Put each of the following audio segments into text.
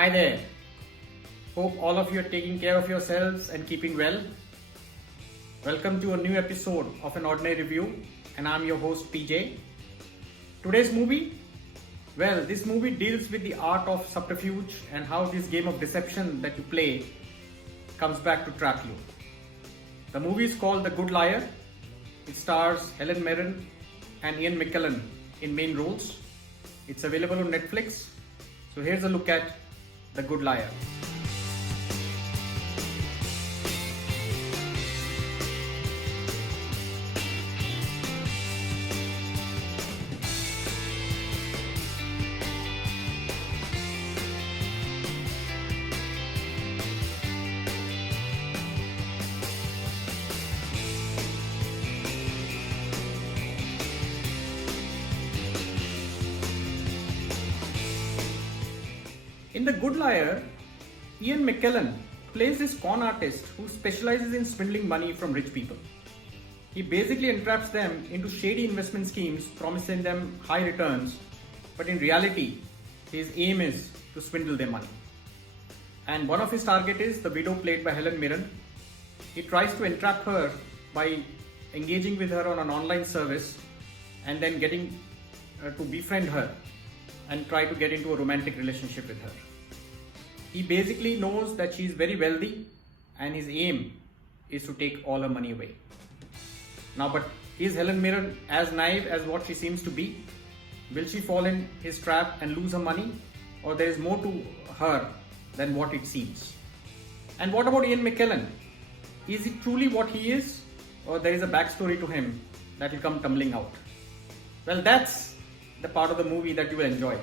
Hi there. Hope all of you are taking care of yourselves and keeping well. Welcome to a new episode of An Ordinary Review, and I'm your host PJ. Today's movie? Well, this movie deals with the art of subterfuge and how this game of deception that you play comes back to trap you. The movie is called The Good Liar. It stars Helen Mirren and Ian McKellen in main roles. It's available on Netflix. So here's a look at The Good Liar. In The Good Liar, Ian McKellen plays this con artist who specializes in swindling money from rich people. He basically entraps them into shady investment schemes, promising them high returns, but in reality, his aim is to swindle their money. And one of his targets is the widow played by Helen Mirren. He tries to entrap her by engaging with her on an online service and then getting to befriend her and try to get into a romantic relationship with her. He basically knows that she is very wealthy and his aim is to take all her money away. Now, but is Helen Mirren as naive as what she seems to be? Will she fall in his trap and lose her money? Or there is more to her than what it seems? And what about Ian McKellen? Is he truly what he is? Or there is a backstory to him that will come tumbling out? Well, that's the part of the movie that you will enjoy.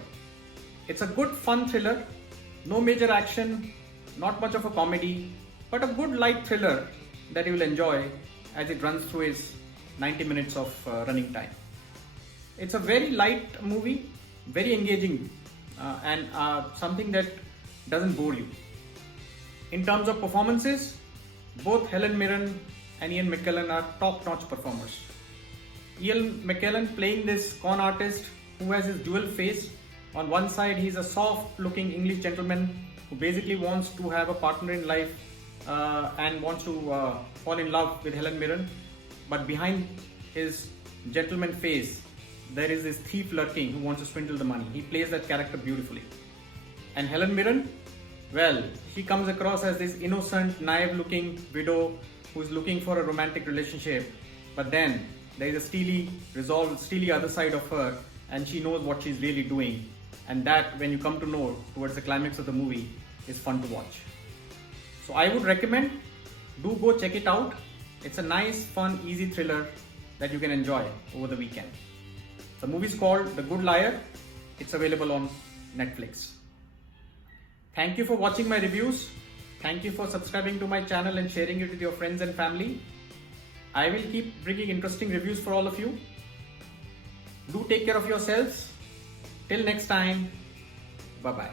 It's a good fun thriller, no major action, not much of a comedy, but a good light thriller that you will enjoy as it runs through its 90 minutes of running time. It's a very light movie, very engaging, and something that doesn't bore you. In terms of performances, both Helen Mirren and Ian McKellen are top-notch performers. Ian McKellen playing this con artist who has his dual face. On one side, he's a soft-looking English gentleman who basically wants to have a partner in life and wants to fall in love with Helen Mirren. But behind his gentleman face, there is this thief lurking who wants to swindle the money. He plays that character beautifully. And Helen Mirren, well, she comes across as this innocent, naive-looking widow who's looking for a romantic relationship. But then there is a steely other side of her, and she knows what she's really doing. And that, when you come to know towards the climax of the movie, is fun to watch. So I would recommend, do go check it out. It's a nice, fun, easy thriller that you can enjoy over the weekend. The movie is called The Good Liar. It's available on Netflix. Thank you for watching my reviews. Thank you for subscribing to my channel and sharing it with your friends and family. I will keep bringing interesting reviews for all of you. Do take care of yourselves. Till next time, bye-bye.